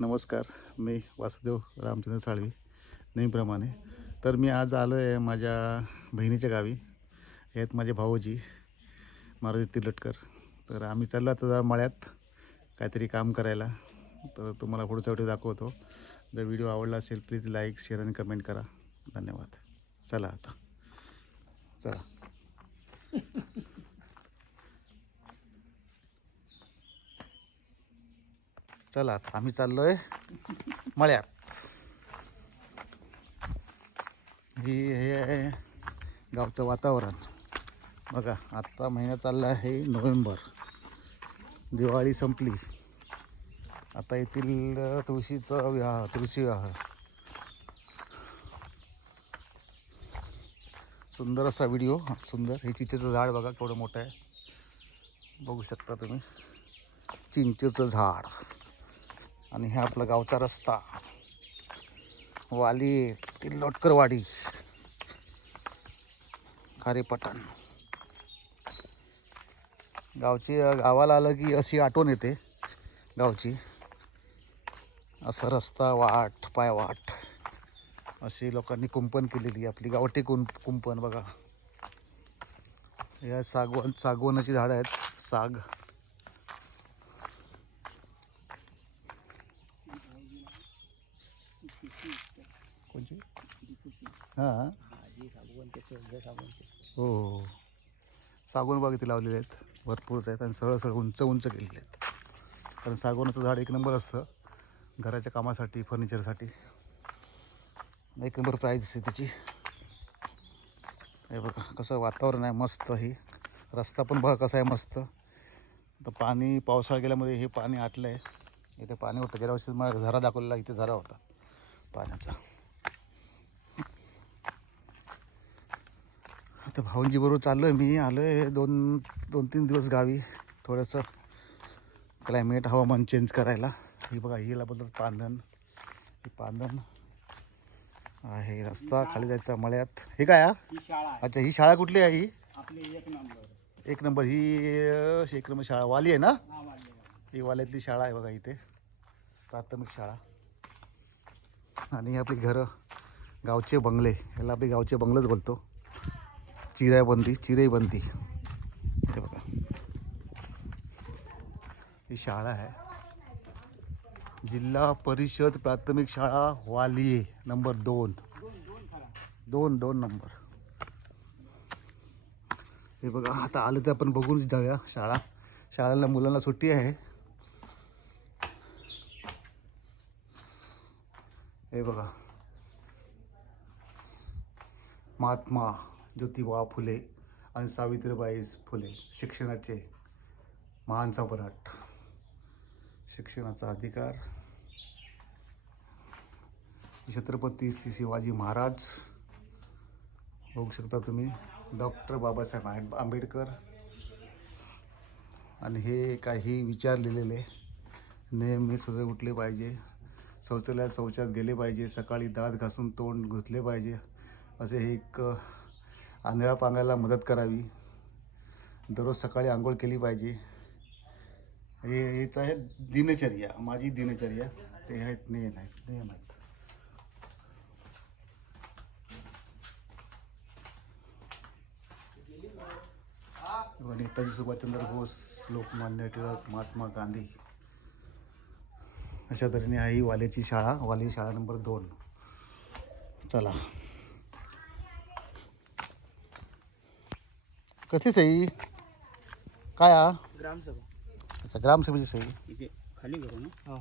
नमस्कार मी वासुदेव रामचंद्र साळवी नेहमीप्रमाणे. तर मी आज आलो आहे माझ्या बहिणीच्या गावी आहेत माझे भाऊजी मारुती तिलटकर तर आम्ही चाललो आता जरा मळ्यात काहीतरी काम करायला. तर तुम्हाला पुढचा व्हिडिओ दाखवतो. जर व्हिडिओ आवडला असेल प्लीज लाईक शेअर आणि कमेंट करा. धन्यवाद. चला आता. चला. चला आम्ही चाललोय. मळ्यात. ही हे आहे गावचं वातावरण. बघा आत्ता महिना चालला आहे नोव्हेंबर. दिवाळी संपली. आता येथील तुळशीचा तुळशीचं विवाह तुळशी विवाह सुंदर असा व्हिडिओ सुंदर. हे चिंचेचं झाड बघा केवढं मोठं आहे. बघू शकता तुम्ही. चिंचेचं झाड. आणि हे आपला गावचा रस्ता. वाली तिल्लोटकरवाडी खारेपठाण. गावची गावाला आलं की अशी आठवण येते गावची. असा रस्ता वाट पायवाट अशी लोकांनी कुंपण केलेली आपली गावठी कुं कुंपण बघा. या सागवण सागवणाची झाडं आहेत साग कोणची हां. हो हो सागवान बाग इथे लावलेले आहेत. भरपूरच आहेत आणि सरळ सरळ उंच उंच केलेले आहेत. कारण सागवानाचं झाड एक नंबर असतं. घराच्या कामासाठी फर्निचरसाठी. एक नंबर प्राईज असते त्याची. हे बघा कसं वातावरण आहे मस्त ही. रस्ता पण बघा कसा आहे मस्त. आता पाणी पावसाळा गेल्यामुळे हे पाणी आटलं आहे इथे पाणी होतं. गेल्या वर्षी मला झरा दाखवलेला इथे झरा होता पाण्याचा. आता भाऊंजी बरोबर चाललो आहे मी आलो आहे दोन दोन तीन दिवस गावी. थोडंसं क्लायमेट हवामान चेंज करायला. ही बघा हिला बोलतात पांधन. ही पांधन आहे रस्ता खाली जायचा मळ्यात. हे काय अच्छा ही शाळा कुठली आहे ही? एक नंबर. ही एक नंबर शाळा. वाली आहे ना? ही वाल्यातली शाळा आहे बघा इथे. प्राथमिक शाळा. आणि ही आपली घरं. गावचे बंगले. ह्याला आपली गावचे बंगलेच बोलतो. चिरायबंदी चिराईबंदी हे बघा. ही शाळा आहे. जिल्हा परिषद प्राथमिक शाळा वालिये नंबर दोन. दोन दोन नंबर. हे बघा आता आलं तर आपण बघून जाऊया शाळा. शाळेला मुलांना सुट्टी आहे. हे बघा. महात्मा ज्योतिबा फुले आणि सावित्रीबाई फुले शिक्षणाचे महान सम्राट. शिक्षणाचा अधिकार. छत्रपती श्री शिवाजी महाराज. बघू शकता तुम्ही डॉक्टर बाबासाहेब आंबेडकर. आणि हे काही विचार लिहिलेले नेहमी सगळे उठले पाहिजे शौचालयात शौचात गेले पाहिजे सकाळी दात घासून तोंड घुतले पाहिजे असे एक आंधळा पांगायला मदत करावी. दररोज सकाळी आंघोळ केली पाहिजे. हे हेच आहे दिनचर्या माझी दिनचर्या. ते आहेत नियम आहेत नियम आहेत नेताजी सुभाषचंद्र बोस लोकमान्य टिळक महात्मा गांधी. अशा तऱ्हेने आहे ही शाळा. वाले शाळा नंबर दोन. चला. कशी सही काय हा? ग्रामसभा. अच्छा ग्रामसभेची सही इथे खाली करू ना.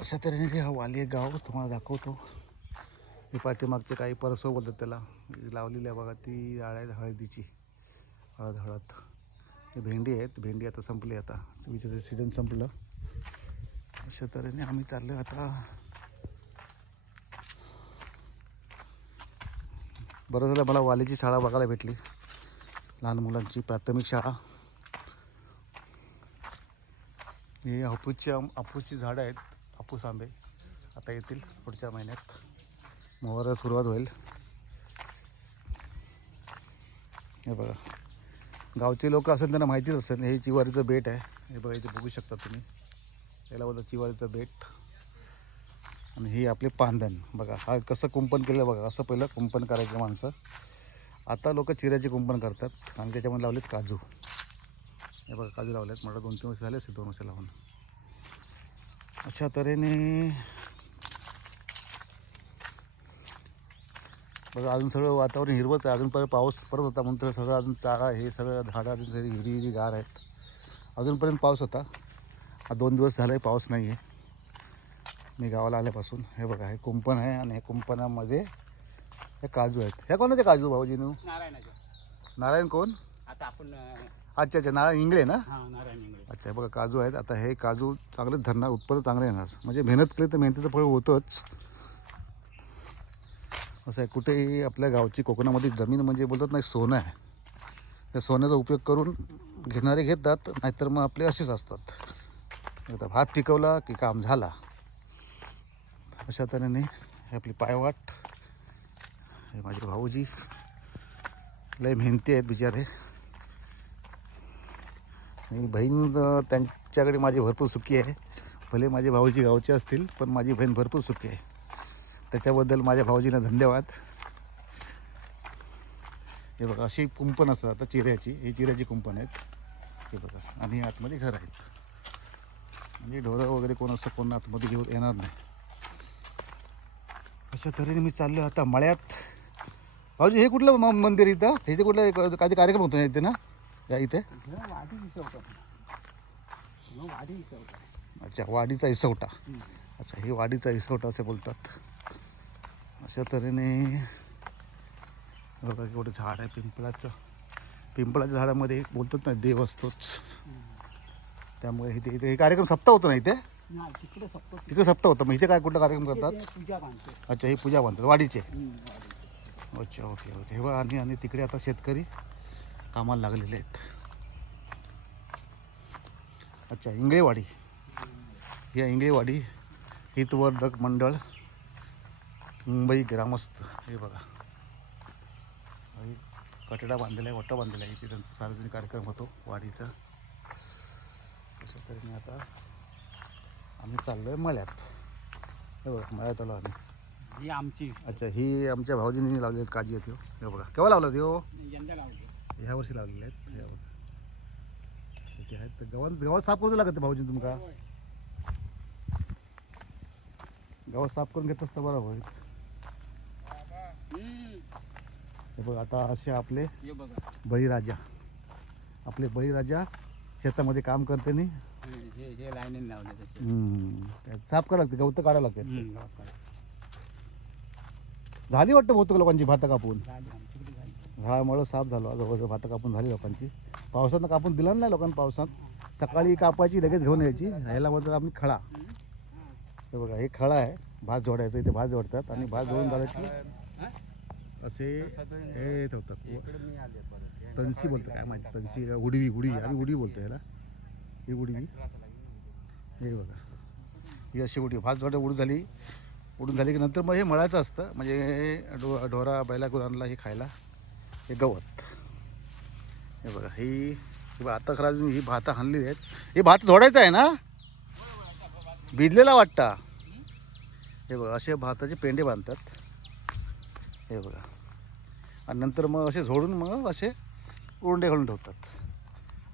अशा तऱ्हेने हे हा वाली गाव तुम्हाला दाखवतो. हे पाठीमागचे काही परसव बोलतात त्याला. ही लावलेली आहे बघा ती आळ्या हळदीची. हळद हळद. हे भेंडी आहेत. भेंडी आता संपली आता. विचारचं सीझन संपलं. अशा तऱ्हेने आम्ही चाललो आता. बरं झालं मला वालीची शाळा बघायला भेटली. लहान मुलांची प्राथमिक शाळा. हे हापूसची हापूसची झाडं आहेत हापूस आंबे. आता येतील पुढच्या महिन्यात. मोहरा सुरुवात होईल. हे बघा. गावचे लोक असेल त्यांना माहितीच असेल हे चिवारीचं बेट आहे. हे बघा इथे बघू शकता तुम्ही. याला बोलतो चिवारीचं बेट. आणि हे आपले पानधन. बघा हा कसं कुंपण केलं बघा असं पहिलं कुंपण करायचं माणसं. आता लोक चिऱ्याचे कुंपण करतात. आणि त्याच्यामध्ये लावलेत काजू. हे बघा काजू लावलेत. मला दोन तीन वर्ष झाले असेल दोन वर्ष लावून. अशा तऱ्हेने बघा अजून सगळं वातावरण हिरवंच आहे. अजून परत पाऊस परत होता म्हणून तर सगळं अजून चारा हे सगळं झाडं अजून सगळी हिरवी हिरवी गार आहेत. अजूनपर्यंत पाऊस होता. हा दोन दिवस झाला आहे पाऊस नाही आहे मी गावाला आल्यापासून. हे बघा हे कुंपण आहे आणि हे कुंपणामध्ये हे काजू आहेत. ह्या कोणाचे काजू भाऊजीनू नारायण कोण? आता आपण अच्छा अच्छा नारायण इंगळे ना? हा नारायण इंगळे. अच्छा हे बघा काजू आहेत. आता हे काजू चांगले धरणार उत्पन्न चांगलं येणार. म्हणजे मेहनत केली तर मेहनतीचं फळ होतंच. असं आहे कुठेही आपल्या गावची कोकणामध्ये जमीन म्हणजे बोलतात ना सोनं आहे. त्या सोन्याचा उपयोग करून घेणारे घेतात नाहीतर मग आपले असेच असतात. भात पिकवला की काम झाला. अशा तऱ्हेने हे आपली पायवाट हे माझे भाऊजी. लय मेहनती आहेत बिचारे. आणि बहीण त्यांच्याकडे माझी भरपूर सुखी आहे. भले माझे भाऊजी गावचे असतील पण माझी बहीण भरपूर सुखी आहे. त्याच्याबद्दल माझ्या भाऊजींना धन्यवाद. हे बघा अशी कुंपण असतात आता चिऱ्याची. हे चिऱ्याची कुंपण आहेत. हे बघा आणि हे आतमध्ये घर आहेत. म्हणजे ढोरं वगैरे कोण असं कोण आतमध्ये घेऊन येणार नाही. अशा तऱ्हेने मी चाललो आता मळ्यात. भाऊजी हे कुठलं म- मंदिर इथं? हे कुठलं एक- काही कार्यक्रम होतो ना इथे ना? या इथे? वाढी विसवतात मग वाढी विसवतात अच्छा वाडीचा इसवटा. अच्छा हे वाडीचा इसवटा असे बोलतात. अशा तऱ्हेने बघा केवढं झाड आहे पिंपळाचं. पिंपळाच्या झाडामध्ये एक बोलतात ना देव असतोच. त्यामुळे इथे इथे हे कार्यक्रम सप्ताह होतो ना इथे? नाही तिकडे सप्त तिकडे सप्ताह होतं. मग इथे काय कुठला कार्यक्रम करतात? पूजा अच्छा ही पूजा बांधतात वाडीचे. वाढी. अच्छा ओके ओके. हे बघा आणि आणि तिकडे आता शेतकरी कामाला लागलेले आहेत. अच्छा इंगळेवाडी. या इंगळेवाडी हितवर्धक मंडळ मुंबई ग्रामस्थ. हे बघा. कटडा बांधलेला आहे वटा बांधलेला आहे. इथे त्यांचा सार्वजनिक कार्यक्रम होतो वाडीचा. अशा तऱ्हेने आता आम्ही चाललो आहे मळ्यात. हे बघा मळ्यात आलो आम्ही. ही आमची. अच्छा ही आमच्या भाऊजींनी लावलेली आहेत काजी आहेत. हे बघा. केव्हा लावलं हो? यंदा लावली. ह्या वर्षी लावलेले आहेत. हे बघा. ते आहेत. तर गव्हात गव्हात साफ़ करून लागत भाऊजी तुमका गव्हात साफ़ करून घेत असतं बरं होईल. हम्म, हे बघा आता असे आपले हे बघा. बळीराजा. आपले बळीराजा शेतामध्ये काम करते नी. हे हे- हे लाईनीने लावले तसे. हम्म. साफ़ करावं लागते गवत काढावं लागते. हम्म, गावात काढ. झाली वाटतं बहुतेक लोकांची भातं कापून? झाडामुळं साफ झालो. जवळजवळ भातं कापून झाली लोकांची. पावसानं कापून दिलं नाही लोकांना पावसात. सकाळी कापायची लगेच घेऊन यायची. ह्याला बोलतात आम्ही खळा. हे बघा हे खळा आहे. भात जोडायचं इथे भात जोडतात आणि भात जोडून झालं की असे हे ठेवतात. तनसी बोलतो काय माहिती तनसी उडवी उडवी. आम्ही उडवी बोलतो ह्याला. ही उडवी. हे बघा. ही अशी उडी भात जोड्या उडून झाली. उडून झाली की नंतर मग हे मळायचं असतं. म्हणजे डो ढोरा बैला गुरांना हे खायला. हे गवत. हे बघा ही आता खरं अजून ही भात हाणलेली आहेत. हे भात झोडायचं आहे ना? भिजलेला वाटता हे बघा असे भाताचे पेंडे बांधतात. हे बघा. आणि नंतर मग असे झोडून मग असे उरंडे घालून ठेवतात.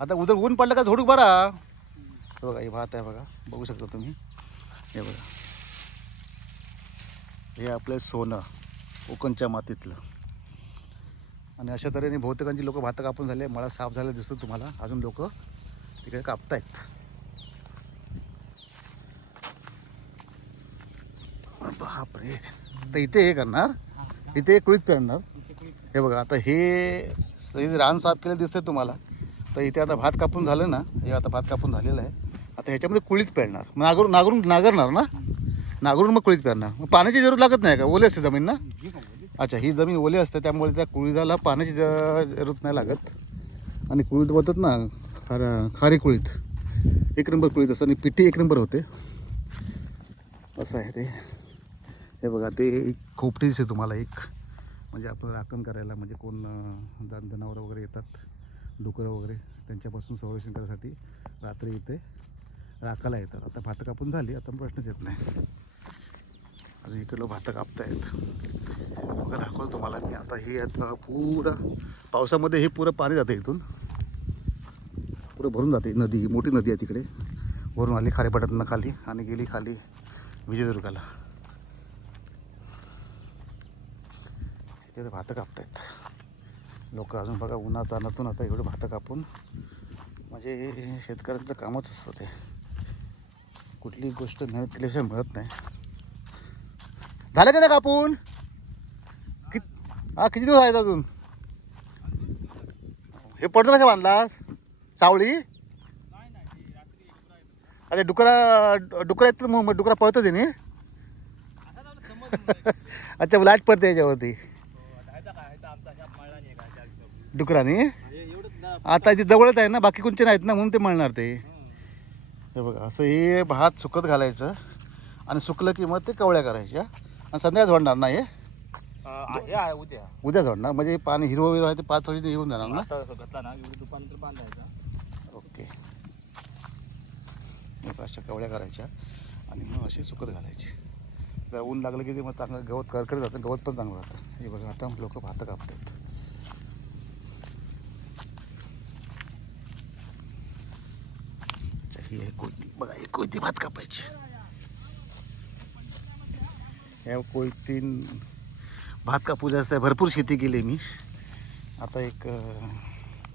आता उद्या ऊन पडलं का झोडू बरा? हे बघा हे भात आहे बघा. बघू शकता तुम्ही. हे बघा. हे आपलं सोनं कोकणच्या मातीतलं. आणि अशा तऱ्हेने बहुतेकांची लोकं भात कापून झाले मळा साफ झालं दिसतं तुम्हाला. अजून लोक तिकडे कापतायत. बापरे. तर इथे हे करणार? इथे कुळीत पेरणार? हे बघा आता हे रान साफ केलं दिसतंय तुम्हाला तर इथे आता भात कापून झालं ना हे आता भात कापून झालेलं आहे. आता ह्याच्यामध्ये कुळीत पेरणार. मग नागरून नागरून नागरणार ना? नागरून मग कुळीत पेरणार. मग पाण्याची जरूर लागत नाही का? ओली असते जमीन ना? अच्छा ही जमीन ओली असते त्यामुळे त्या कुळीदाला पाण्याची ज- जरूरत नाही लागत. आणि कुळीत बोलतात ना खार खारी कुळीत. एक नंबर कुळीत असतं आणि पिठी एक नंबर होते. असं आहे ते. हे बघा ते एक खोपटीच आहे तुम्हाला एक. म्हणजे आपण राखण करायला म्हणजे कोण जन जनावरं वगैरे येतात डुकरं वगैरे त्यांच्यापासून संरक्षण करण्यासाठी रात्री इथे राखायला येतात. आता भात कापून झाली आता प्रश्नच येत नाही. अजून इकडलं कापत कापतायत. बघा दाखवतो तुम्हाला मी. आता हे आता पुरा पावसामध्ये हे पुरं पाणी जातं इथून. पुरं भरून जाते. नदी मोठी नदी आहे तिकडे. वरून आली खारेपाट्यातनं खाली आणि गेली खाली विजयदुर्गाला. तिथे भातं कापतायत. लोक अजून बघा उन्हा तानातून आता एवढं भातं कापून. म्हणजे हे शेतकऱ्यांचं कामच असतं ते. कुठली गोष्ट मेहनत केल्याशिवाय मिळत नाही. झालं का नाही कापून? कित हा किती दिवस आहेत अजून? हे पडतो कशा बांधलास? सावळी? अरे डुकरा डुकरा येत मग डुकरा पळतो ते नाही अच्छा लाइट पडते याच्यावरती. डुकराने? आता इथे जवळच आहे ना बाकी कोणचे नाहीत ना म्हणून ते मळणार ते. हे बघा असं हे भात सुकत घालायचं आणि सुकलं की मग ते कवळ्या करायच्या. संध्याकाळ झोडणार ना हे? हे आहे उद्या. उद्या झोडणार. म्हणजे पाणी हिरवं हिरवं आहे ते पाच थोडी येऊन जाणार ना? आता घातला ना एवढी दुपारनंतर बांधायचा. ओके. मग अशा कवळ्या करायच्या आणि मग असे सुकत घालायचे. जर ऊन लागलं की ते मग चांगलं गवत करकरीत जातं गवत पण चांगलं राहतं. हे बघा आता लोक भातं कापतात. अच्छा, ही आहे कोयती बघा ही कोयती भात कापायची? या कोयतीन भात कापू जास्त आहे भरपूर शेती केली मी. आता एक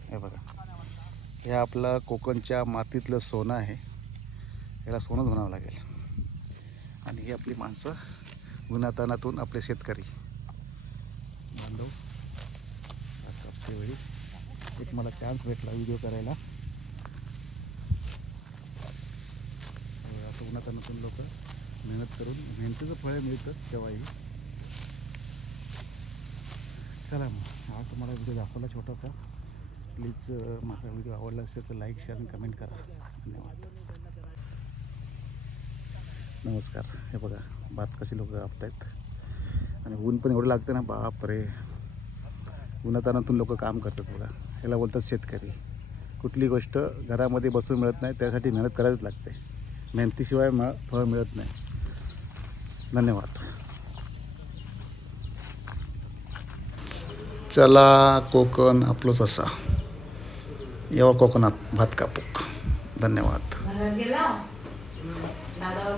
हे बघा. हे आपलं कोकणच्या मातीतलं सोनं आहे. याला सोनंच म्हणावं लागेल. आणि ही आपली माणसं उन्हातानातून आपले शेतकरी. बांधव वेळी. एक मला चान्स भेटला व्हिडिओ करायला. तर असं उन्हातानातून लोक मेहनत करून मेहनतीचं फळ मिळतं तेव्हाही चला मग हा तुम्हाला व्हिडिओ दाखवला छोटासा. प्लीज माझा व्हिडिओ आवडला असेल तर लाईक शेअर आणि कमेंट करा. धन्यवाद. नमस्कार. हे बघा भात कशी लोक कापतायत. आणि ऊन पण एवढं लागतं ना बाप रे उन्हातानातून लोक काम करतात बघा. याला बोलतात शेतकरी. कुठली गोष्ट घरामध्ये बसून मिळत नाही त्यासाठी मेहनत करावीच लागते. मेहनतीशिवाय म फळ मिळत नाही. धन्यवाद चला कोकण आपलोच असा येवा कोकणात भात कापूक धन्यवाद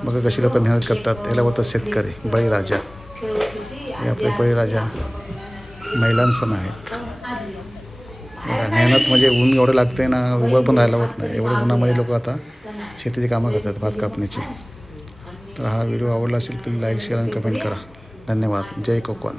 बघा कशी लोक मेहनत करतात याला बोलतात शेतकरी बळीराजा हे आपले बळीराजा महिलांसम आहेत मेहनत म्हणजे ऊन एवढं लागते ना उभं पण राहायला होत नाही एवढं उन्हामध्ये लोक आता शेतीची कामं करतात भात कापण्याची तर हा व्हिडिओ आवडला असेल तर लाईक शेअर आणि कमेंट करा. धन्यवाद. जय कोकण.